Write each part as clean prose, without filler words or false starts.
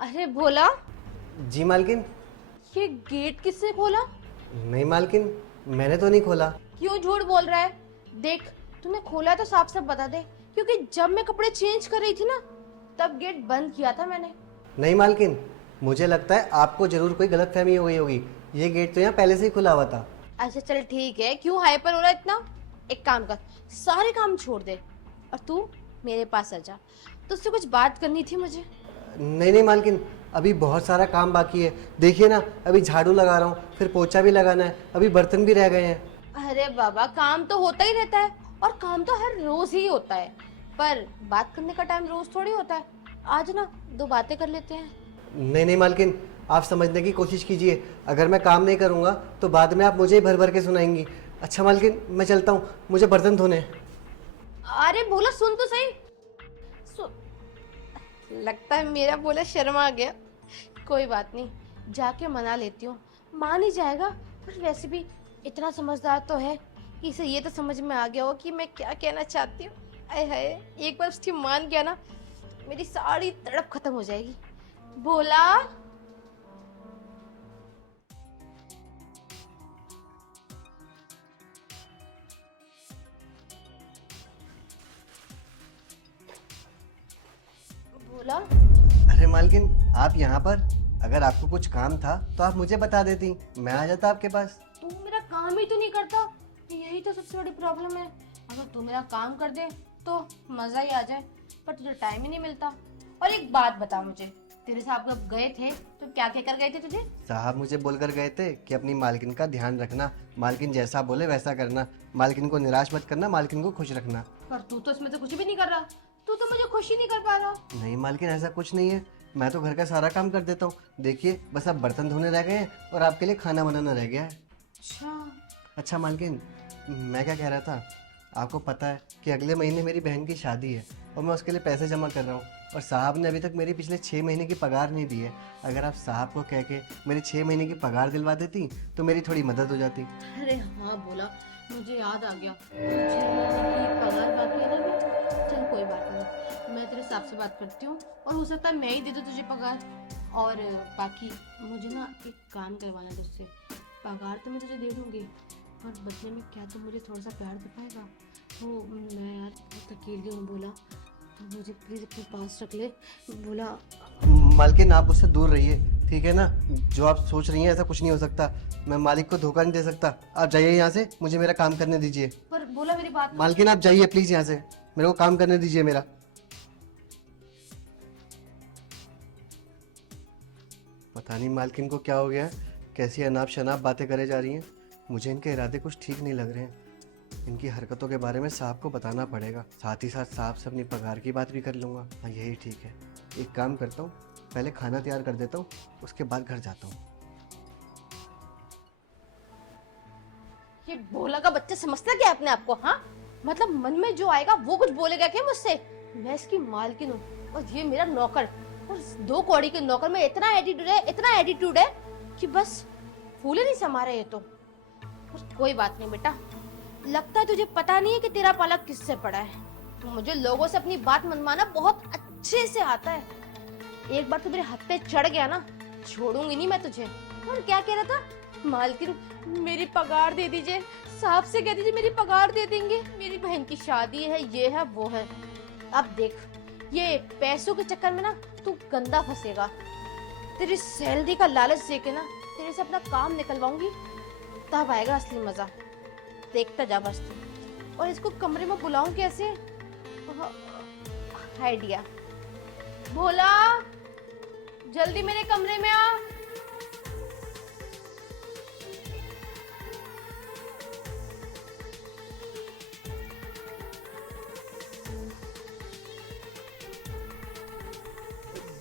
अरे भोला, जी मालकिन। ये गेट किसने खोला? नहीं मालकिन, मैंने तो नहीं खोला। क्यों झूठ बोल रहा है? देख, तूने खोला है तो साफ साफ बता दे, क्योंकि जब मैं कपड़े चेंज कर रही थी ना, तब गेट बंद किया था मैंने। नहीं मालकिन, मुझे लगता है आपको जरूर कोई गलतफहमी हो गई होगी। ये गेट तो यहाँ पहले से ही खुला हुआ था। अच्छा चल ठीक है, क्यों हाइपर हो रहा है इतना? एक काम कर, सारे काम छोड़ दे और तू मेरे पास आ जा। तुझसे कुछ बात करनी थी मुझे। नहीं नहीं मालकिन, अभी बहुत सारा काम बाकी है। देखिए ना, अभी झाड़ू लगा रहा हूँ, फिर पोछा भी लगाना है, अभी बर्तन भी रह गए हैं। अरे बाबा, काम तो होता ही रहता है और काम तो हर रोज ही होता है, पर बात करने का टाइम रोज थोड़ी होता है। आज ना दो बातें कर लेते हैं। नहीं नहीं मालकिन, आप समझने की कोशिश कीजिए। अगर मैं काम नहीं करूँगा तो बाद में आप मुझे ही भर भर के सुनाएंगी। अच्छा मालकिन, मैं चलता हूँ, मुझे बर्तन धोने हैं। अरे बोला सुन तो सही। लगता है मेरा बोला शर्म आ गया। कोई बात नहीं, जाके मना लेती हूँ, मान ही जाएगा। पर वैसे भी इतना समझदार तो है कि इसे ये तो समझ में आ गया हो कि मैं क्या कहना चाहती हूँ। आय हाय, एक बार उसकी मान गया ना, मेरी सारी तड़प खत्म हो जाएगी। भोला, भोला। अरे मालकिन, आप यहाँ पर? अगर आपको कुछ काम था तो आप मुझे बता देती, मैं आ जाता आपके पास। तू मेरा काम ही तो नहीं करता, यही तो सबसे बड़ी प्रॉब्लम है। अगर तू मेरा काम कर दे तो मजा ही आ जाए, पर तुझे टाइम ही नहीं मिलता। और एक बात बता मुझे, तेरे साहब जब गए थे तो क्या कहकर गए थे तुझे? साहब मुझे बोलकर गए थे कि अपनी मालकिन का ध्यान रखना, मालकिन जैसा बोले वैसा करना, मालकिन को निराश मत करना, मालकिन को खुश रखना। पर तू तो इसमें से कुछ भी नहीं कर रहा, तू तो मुझे खुश ही नहीं कर पा रहा। नहीं मालकिन, ऐसा कुछ नहीं है, मैं तो घर का सारा काम कर देता हूँ। देखिए, बस अब बर्तन धोने रह गए हैं और आपके लिए खाना बनाना रह गया है। अच्छा। अच्छा मालकिन, मैं क्या कह रहा था, आपको पता है कि अगले महीने मेरी बहन की शादी है और मैं उसके लिए पैसे जमा कर रहा हूँ, और साहब ने अभी तक मेरी पिछले 6 महीने की पगार नहीं दी है। अगर आप साहब को कह के मेरी 6 महीने की पगार दिलवा देती तो मेरी थोड़ी मदद हो जाती। अरे हाँ बोला, मुझे याद आ गया, मुझे की पगार बाकी है ना अभी। चल कोई बात नहीं, मैं तेरे साहब से बात करती हूँ और हो सकता है मैं ही दे दूँ तुझे पगार। और बाकी मुझे ना एक काम करवाना है तुझसे। पगार तो मैं तुझे दे दूँगी, पर बदले में क्या तुम मुझे थोड़ा सा प्यार दिखाएगा? तो मैं यार बहुत अकेली हूँ बोला, तो मुझे प्लीज़ अपने पास रख ले बोला। मालकिन, आप उससे दूर रहिए, ठीक है ना? जो आप सोच रही हैं ऐसा कुछ नहीं हो सकता। मैं मालिक को धोखा नहीं दे सकता। आप जाइए यहाँ से, मुझे मेरा काम करने दीजिए। पर बोला मेरी बात। मालकिन आप जाइए प्लीज यहाँ से, मेरे को काम करने दीजिए मेरा। पता नहीं मालकिन को क्या हो गया है, कैसी अनाप शनाप बातें करे जा रही हैं। मुझे इनके इरादे कुछ ठीक नहीं लग रहे हैं। इनकी हरकतों के बारे में साहब को बताना पड़ेगा, साथ ही साथ साहब से अपनी पगार की बात भी कर लूँगा। हाँ यही ठीक है। एक काम करता हूँ, पहले खाना तैयार कर देता हूँ, उसके बाद घर जाता हूँ। ये भोला का बच्चा समझता क्या है अपने आप को? हाँ, मतलब मन में जो आएगा वो कुछ बोलेगा क्या मुझसे? मैं इसकी मालकिन हूँ और ये मेरा नौकर, और इस 2 कौड़ी के नौकर में इतना एटीट्यूड है, इतना एटीट्यूड है कि बस फूले नहीं समा रहे। ये तो पर कोई बात नहीं बेटा, लगता है तुझे पता नहीं है कि तेरा पालक किससे पड़ा है। तो मुझे लोगों से अपनी बात मनवाना बहुत अच्छे से आता है। एक बार तू मेरे हाथ पे चढ़ गया ना, छोड़ूंगी नहीं मैं तुझे। और क्या कह रहा था? मालकिन मेरी पगार दे दीजिए, साहब से कह दीजिए मेरी पगार दे देंगे, मेरी बहन की शादी है, ये है वो है। अब देख, ये पैसों के चक्कर में ना तू गंदा फंसेगा। तेरी सैलरी का लालच देके ना तेरे से अपना काम निकलवाऊंगी, तब आएगा असली मजा। देखता जा बस तू। और इसको कमरे में बुलाऊं कैसे? आइडिया। भोला, जल्दी मेरे कमरे में आ।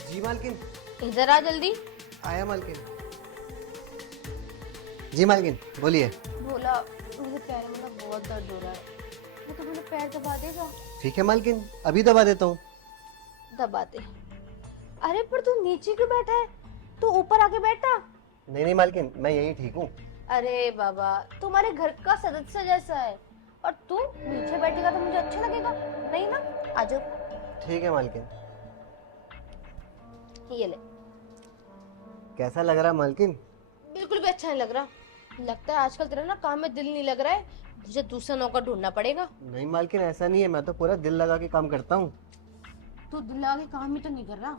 जी मालकिन। इधर आ जल्दी। आया मालकिन। जी मालकिन बोलिए। भोला, मेरे पैर में ना बहुत दर्द हो रहा है, वो तो मेरे पैर दबा देगा? ठीक है मालकिन, अभी दबा देता हूँ। दबा दे। अरे पर तू नीचे क्यों बैठा है? तू ऊपर आके बैठा। नहीं नहीं मालकिन, मैं यही ठीक हूँ। अरे बाबा, तुम्हारे घर का सदस्य जैसा है, और तू नीचे बैठेगा तो मुझे अच्छा लगेगा नहीं ना? आजो। ठीक है मालकिन। ये ले। कैसा लग रहा मालकिन? बिल्कुल भी अच्छा नहीं लग रहा। लगता है आजकल तेरा ना काम में दिल नहीं लग रहा है, मुझे दूसरा नौकर ढूंढना पड़ेगा। नहीं मालकिन, ऐसा नहीं है, मैं तो पूरा दिल लगा के काम करता हूँ। तू दिल लगा के काम ही तो नहीं कर रहा।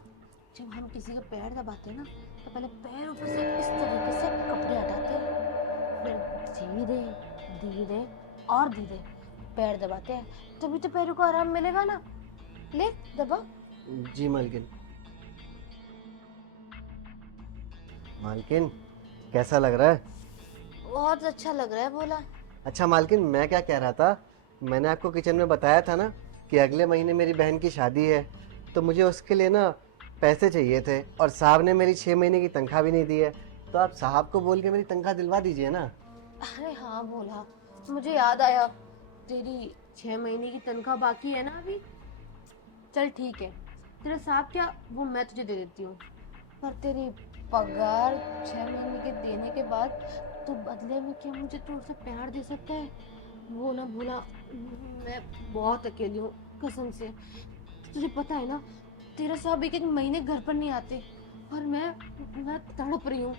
जब हम किसी का पैर दबाते हैं ना, तो पहले पैर ऊपर से इस तरीके से कपड़े हटाते हैं, फिर धीरे धीरे और धीरे पैर दबाते हैं, तभी तो पैरों को आराम मिलेगा ना। ले दबा। जी मालकिन। मालकिन कैसा लग रहा है? बहुत अच्छा लग रहा है बोला। अच्छा मालकिन, मैं क्या कह रहा था, मैंने आपको किचन में बताया था ना कि अगले महीने मेरी बहन की शादी है, तो मुझे उसके लिए ना पैसे चाहिए थे, और साहब ने मेरी 6 महीने की तनख्वाह भी नहीं दी है। तो आप साहब को बोल के मेरी तनख्वाह दिलवा दीजिए ना। अरे हाँ बोला, मुझे याद आया, तेरी 6 महीने की तनख्वाह बाकी है ना अभी। चल ठीक है, तेरा साहब क्या वो मैं तुझे दे देती हूँ, पर तेरी पगार 6 महीने के देने के बाद तू बदले में क्या मुझे थोड़ा सा प्यार दे सकता है? वो ना भूला, मैं बहुत अकेली हूँ कसम से। तुझे पता है ना, तेरा साहब एक एक महीने घर पर नहीं आते, और मैं तड़प रही हूँ।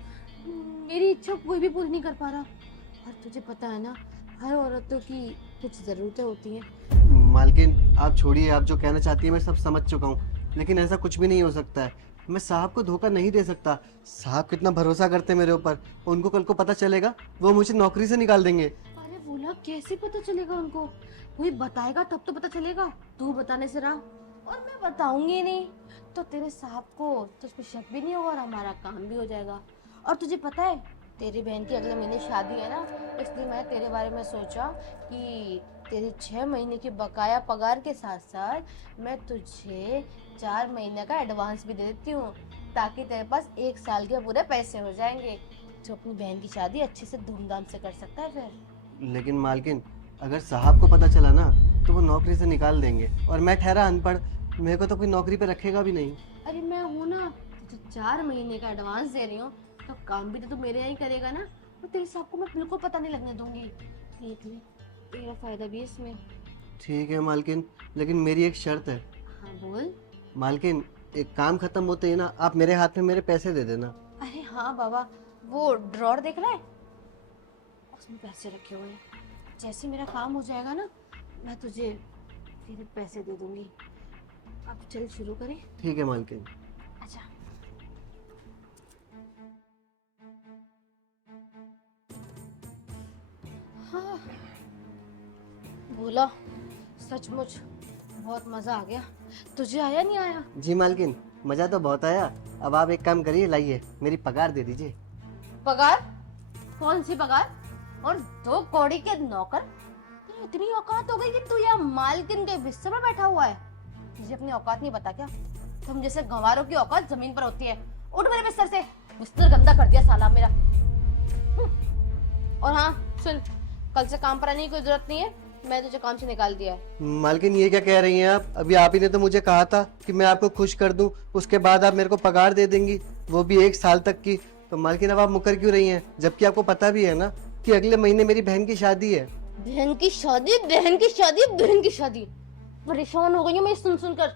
मेरी इच्छा कोई भी पूरी नहीं कर पा रहा। और तुझे पता है ना, हर औरतों की कुछ ज़रूरतें होती हैं। मालकिन आप छोड़िए, आप जो कहना चाहती है मैं सब समझ चुका हूँ, लेकिन ऐसा कुछ भी नहीं हो सकता है। मैं साहब को धोखा नहीं दे सकता। साहब कितना भरोसा करते हैं मेरे ऊपर, उनको कल को पता चलेगा वो मुझे नौकरी से निकाल देंगे। अरे बोला, कैसे पता चलेगा उनको? कोई बताएगा तब तो पता चलेगा, तू बताने से रहा। और मैं बताऊंगी नहीं तो तेरे साहब को तुझ पे शक भी नहीं होगा और हमारा काम भी हो जाएगा। और तुझे पता है, तेरी बहन की अगले महीने शादी है ना, इसलिए मैं तेरे बारे में सोचा कि तेरी 6 महीने की बकाया पगार के साथ साथ मैं तुझे 4 महीने का एडवांस भी दे देती हूँ, ताकि तेरे पास 1 साल के पूरे पैसे हो जाएंगे, जो अपनी बहन की शादी अच्छे से धूमधाम से कर सकता है फिर। लेकिन मालकिन, अगर साहब को पता चला ना तो वो नौकरी से निकाल देंगे, और मैं ठहरा अनपढ़, मेरे को तो कोई नौकरी पे रखेगा भी नहीं। अरे मैं हूँ ना, तुझे 4 महीने का एडवांस दे रही हूँ, तो काम भी तो तू मेरे यहाँ ही करेगा ना, तो तेरे साहब को मैं बिल्कुल पता नहीं लगने दूंगी। देख ले, तेरा फायदा भी है इसमें। ठीक है मालकिन, लेकिन मेरी एक शर्त है। हाँ बोल। मालकिन, एक काम खत्म होते ही ना आप मेरे हाथ में मेरे पैसे दे देना। अरे हाँ बाबा, वो ड्रॉर देख रहा है, उसमें पैसे रखे हुए हैं। जैसे मेरा काम हो जाएगा ना, मैं तुझे तेरे पैसे दे दूंगी। अब चल शुरू करें। ठीक है मालकिन। अच्छा। हाँ बोला, सचमुच बहुत मजा आ गया। तुझे आया नहीं आया? जी मालकिन, मज़ा तो बहुत आया। अब आप एक काम करिए, लाइए मेरी पगार दे दीजिए। पगार? कौन सी पगार? और 2 कौड़ी के नौकर? तेरी इतनी औकात हो गई कि तू यहाँ मालकिन के बिस्तर में बैठा हुआ है? तुझे अपनी औकात नहीं पता क्या? तुम जैसे गंवारों की औकात जमीन पर होती है। उठ मेरे बिस्तर से, बिस्तर गंदा कर दिया साला मेरा। और हाँ सुन, कल से काम पर आने की कोई जरूरत नहीं है, मैं तुझे काम से निकाल दिया है। मालकिन ये क्या कह रही हैं आप? अभी आप ही ने तो मुझे कहा था कि मैं आपको खुश कर दूं, उसके बाद आप मेरे को पगार दे देंगी, वो भी 1 साल तक की। तो मालकिन अब आप मुकर क्यों रही हैं, जबकि आपको पता भी है ना कि अगले महीने मेरी बहन की शादी है। बहन की शादी, बहन की शादी, बहन की शादी? परेशान हो गई हूँ मैं सुन सुनकर,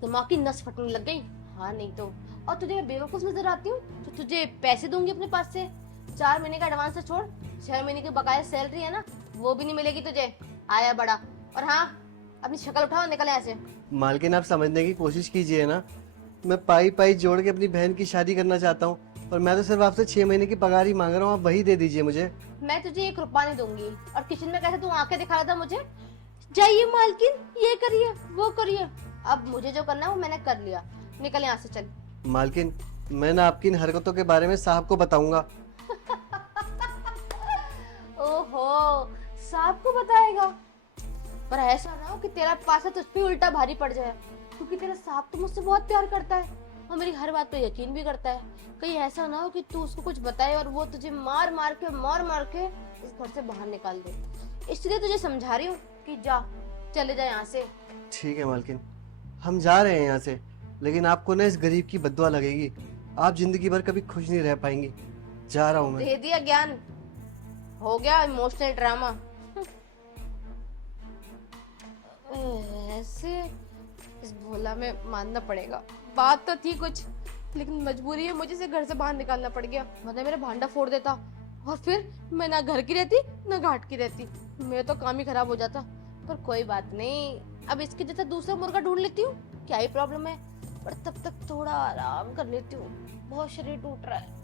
दिमाग की नस फटने लग गई। हाँ नहीं तो। और तुझे मैं बेवकूफ नजर आती हूँ तो तुझे पैसे दूंगी अपने पास से। 4 महीने का एडवांस से छोड़, 6 महीने की बकाया सैलरी है ना, वो भी नहीं मिलेगी तुझे। आया बड़ा। और हाँ, अपनी शक्ल उठाओ, निकल यहाँ से। मालकिन आप समझने की कोशिश कीजिए ना, मैं पाई पाई जोड़ के अपनी बहन की शादी करना चाहता हूँ, और मैं तो सिर्फ आपसे 6 महीने की पगार ही मांग रहा हूँ, आप वही दे दीजिए मुझे। मैं तुझे 1 रुपया नहीं दूंगी। और किचन में कैसे तू आंखें दिखा रहा था मुझे, जाइए मालकिन ये करिए वो करिए। अब मुझे जो करना है वो मैंने कर लिया, निकल यहाँ से चल। मालकिन, मैं ना आपकी इन हरकतों के बारे में साहब को बताऊंगा। ओहो, साहब को बताएगा? पर ऐसा ना हो कि तेरा पासा तुझ पे उल्टा भारी पड़ जाए, क्योंकि तेरा साहब तो मुझसे बहुत प्यार करता है और मेरी हर बात पे यकीन भी करता है। कहीं ऐसा ना हो कि तू उसको कुछ बताए और वो तुझे मार मार के इस घर से बाहर निकाल दे। इसलिए तुझे समझा रही हूँ कि जा, चले जा यहाँ से। ठीक है मालकिन, हम जा रहे हैं यहाँ से, लेकिन आपको ना इस गरीब की बद्दुआ लगेगी, आप जिंदगी भर कभी खुश नहीं रह पाएंगी। जा रहा हूँ मैं। दे दिया ज्ञान, हो गया इमोशनल ड्रामा। ऐसे इस भोला में मानना पड़ेगा, बात तो थी कुछ, लेकिन मजबूरी है, मुझे इसे घर से बाहर निकालना पड़ गया, मतलब मेरा भांडा फोड़ देता और फिर मैं ना घर की रहती ना घाट की रहती, मेरा तो काम ही खराब हो जाता। पर कोई बात नहीं, अब इसके जैसा दूसरा मुर्गा ढूंढ लेती हूँ, क्या ही प्रॉब्लम है। पर तब तक थोड़ा आराम कर लेती हूँ, बहुत शरीर टूट रहा है।